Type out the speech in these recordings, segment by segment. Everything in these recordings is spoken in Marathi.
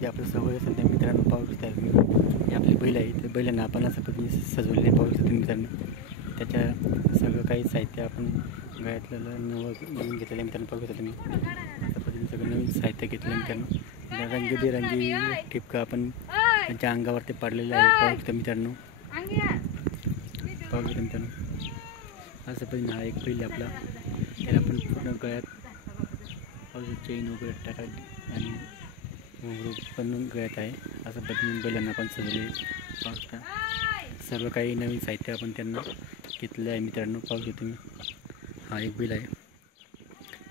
जे आपलं सवय सध्या मित्रांनो पाहू शकता हे आपले बैल आहे. तर बैलांना आपण असं पद्धतीने सजवलेले पाहू शकतो मित्रांनो. त्याच्या सगळं काही साहित्य आपण गळ्यातलं नवीन घेतलेलं मित्रांनो पाहू शकता तुम्ही. अशा पद्धतीने सगळं नवीन साहित्य घेतलं मित्रांनो. रंगीबेरंगी टिपका आपण त्यांच्या अंगावरती पाडलेलं आहे पाहू शकता मित्रांनो. पाहू शकता मित्रांनो. असं पद्धतीने हा एक बैल आपला. त्याला आपण पूर्ण गळ्यात चेन वगैरे टाकायची आणि घुंगरू पण गळ्यात आहे. असं पद्धतीने बैलांना आपण सजवले पाहू शकता. सर्व काही नवीन साहित्य आपण त्यांना घेतलं आहे मित्रांनो पाहू शकता तुम्ही. हा एक बैल आहे.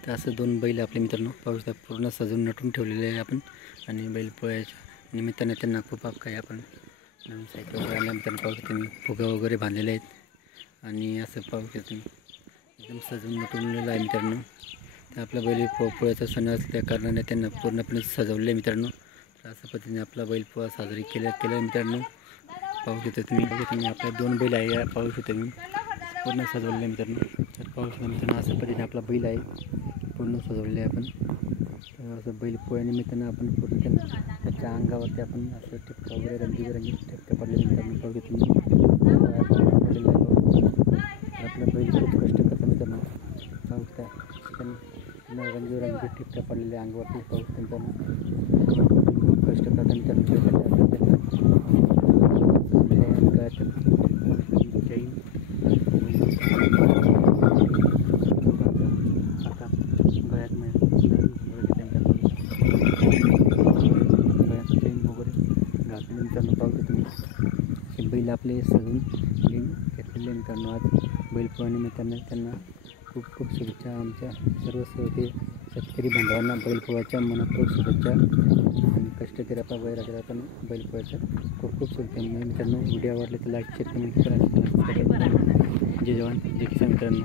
तर असं दोन बैल आपले मित्रांनो पाहू शकता पूर्ण सजवून नटून ठेवलेले आहे आपण. आणि बैल पोळ्याच्या निमित्ताने त्यांना खूप काही आपण नवीन साहित्य वगैरे आणलं मित्रांनो पाहू शकता तुम्ही. फुगा वगैरे बांधलेले आहेत आणि असं पाहू शकता तुम्ही एकदम सजवून नटवलेलं आहे मित्रांनो. तर आपला बैल पोळ्याचा सण असल्या कारणाने त्यांना पूर्णपणे सजवले मित्रांनो. तर अशा पद्धतीने आपला बैलपोळा साजरी केला मित्रांनो पाहू शकता तुम्ही. आपल्या दोन बैल आहे पाहू शकता तुम्ही पूर्ण सजवलेले मित्रांनो. तर पाहू शकता मित्रांनो अशा पद्धतीने आपला बैल आहे पूर्ण सजवलेले आहे आपण. तर असं बैल पोळ्यानिमित्तानं आपण पूर्ण त्याच्या अंगावरती आपण असं टिपका वगैरे रंगीबेरंगी टिपका पडलेले मित्रांनो पाहू शकता तुम्ही. आपला बैल खूप कष्ट करतो मित्रांनो पाहू शकता. रंगीबेरंगी टिपका पडलेल्या अंगावरती पाहू शकता मित्रांनो. खूप कष्ट करता मित्रांनो. बैल आपले सजून घेतलेले मित्रांनो. आज बैलपोळ्यानिमित्तानं त्यांना खूप खूप शुभेच्छा. आमच्या सर्व शेतकरी बांधवांना बैलपोळ्याच्या मनपूर्वक शुभेच्छा. आणि कष्टकरी आपला बैल पण बैलपोळ्याच्या खूप खूप शुभेच्छा मित्रांनो. व्हिडिओ आवडले तर लाईक शेअर कमेंट करा. जय जवान जय किसान मित्रांनो.